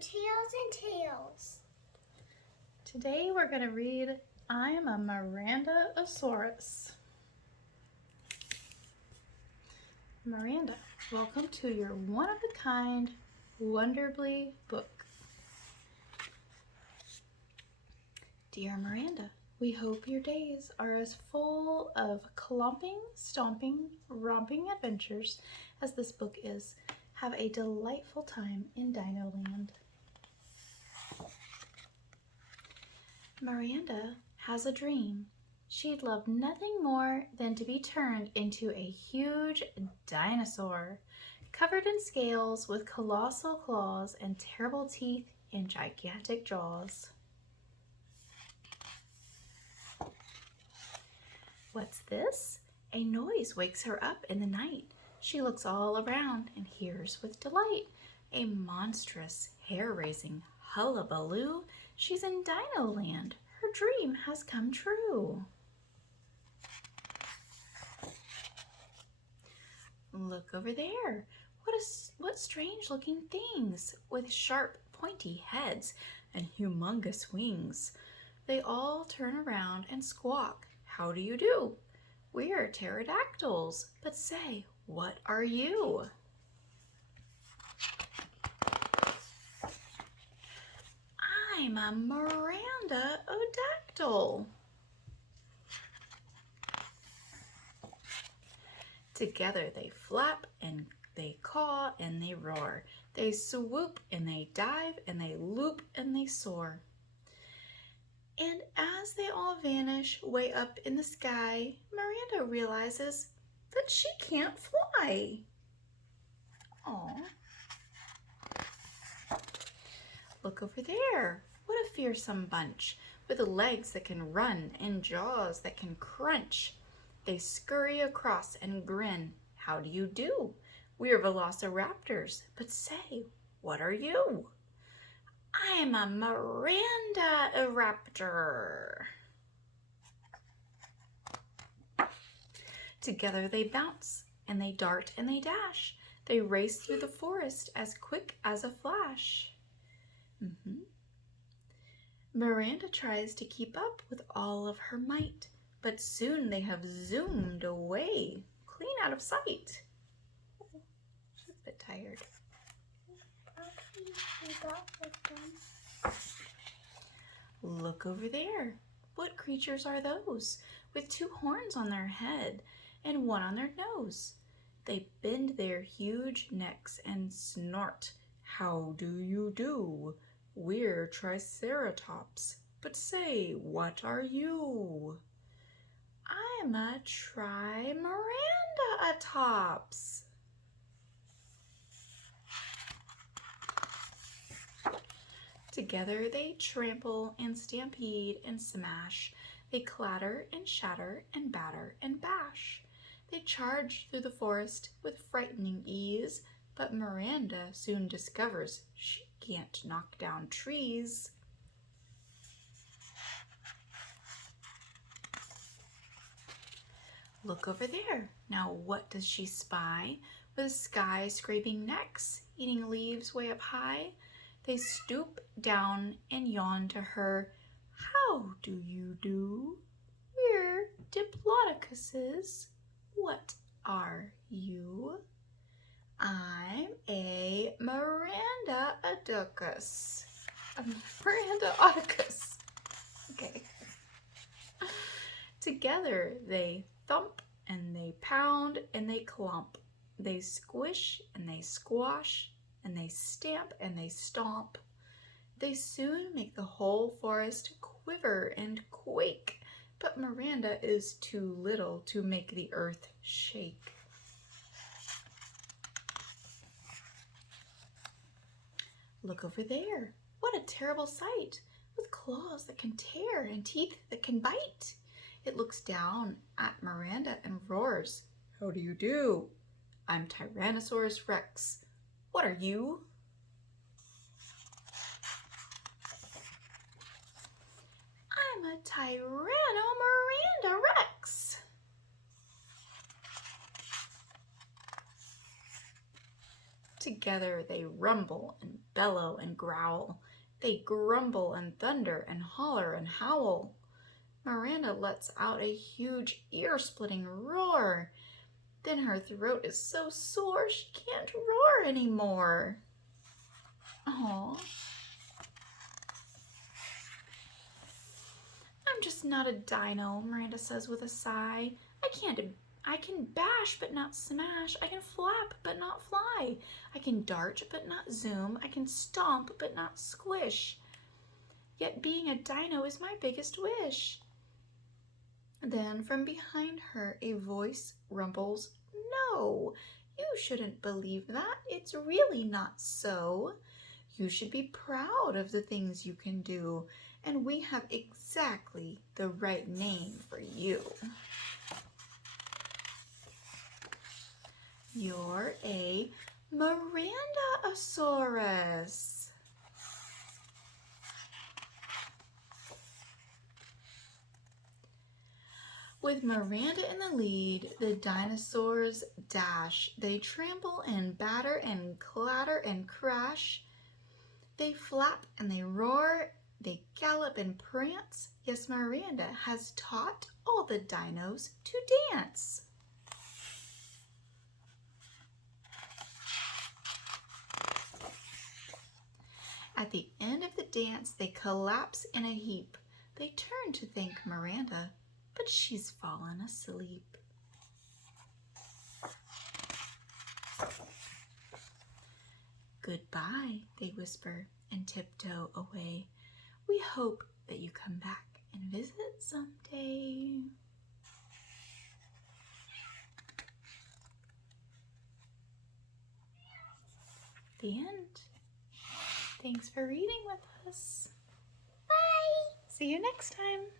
Tails and Tails. Today we're going to read I am a Miranda-a-saurus. Miranda, welcome to your one-of-a-kind Wonderly book. Dear Miranda, we hope your days are as full of clomping, stomping, romping adventures as this book is. Have a delightful time in Dino Land. Miranda has a dream. She'd love nothing more than to be turned into a huge dinosaur, covered in scales with colossal claws and terrible teeth and gigantic jaws. What's this? A noise wakes her up in the night. She looks all around and hears with delight a monstrous, hair-raising hullabaloo. She's in Dino Land. Her dream has come true. Look over there. What strange-looking things with sharp, pointy heads and humongous wings. They all turn around and squawk. How do you do? We're pterodactyls, but say, what are you? I'm a Miranda-a-dactyl. Together they flap and they caw and they roar. They swoop and they dive and they loop and they soar. And as they all vanish way up in the sky, Miranda realizes that she can't fly. Aw. Look over there. What a fearsome bunch, with legs that can run and jaws that can crunch. They scurry across and grin. How do you do? We're velociraptors, but say, what are you? I'm a Miranda-a-raptor. Together they bounce, and they dart and they dash. They race through the forest as quick as a flash. Miranda tries to keep up with all of her might, but soon they have zoomed away, clean out of sight. She's a bit tired. Look over there. What creatures are those? With two horns on their head and one on their nose. They bend their huge necks and snort. How do you do? We're triceratops, but say, what are you? I'm a Miranda-a-tops. Together they trample and stampede and smash. They clatter and shatter and batter and bash. They charge through the forest with frightening ease, but Miranda soon discovers she can't knock down trees. Look over there. Now what does she spy? With sky-scraping necks, eating leaves way up high. They stoop down and yawn to her. How do you do? We're diplodocuses. What are you? I'm a Miranda-a-ducus. A Miranda-a-ducus. Okay. Together they thump and they pound and they clump. They squish and they squash and they stamp and they stomp. They soon make the whole forest quiver and quake, but Miranda is too little to make the earth shake. Look over there. What a terrible sight, with claws that can tear and teeth that can bite. It looks down at Miranda and roars. How do you do? I'm Tyrannosaurus Rex. What are you? I'm a Tyranno-Miranda Rex. together they rumble and bellow and growl. They grumble and thunder and holler and howl. Miranda lets out a huge ear-splitting roar. Then her throat is so sore she can't roar anymore. Aww. I'm just not a dino, Miranda says with a sigh. I can bash but not smash. I can flap but not fly. I can dart but not zoom. I can stomp but not squish. Yet being a dino is my biggest wish. Then from behind her a voice rumbles, "No, you shouldn't believe that. It's really not so. You should be proud of the things you can do, and we have exactly the right name for you. You're a Miranda-a-saurus." With Miranda in the lead, the dinosaurs dash. They trample and batter and clatter and crash. They flap and they roar. They gallop and prance. Yes, Miranda has taught all the dinos to dance. At the end of the dance, they collapse in a heap. They turn to thank Miranda, but she's fallen asleep. "Goodbye," they whisper and tiptoe away. "We hope that you come back and visit someday." The end. Thanks for reading with us. Bye. See you next time.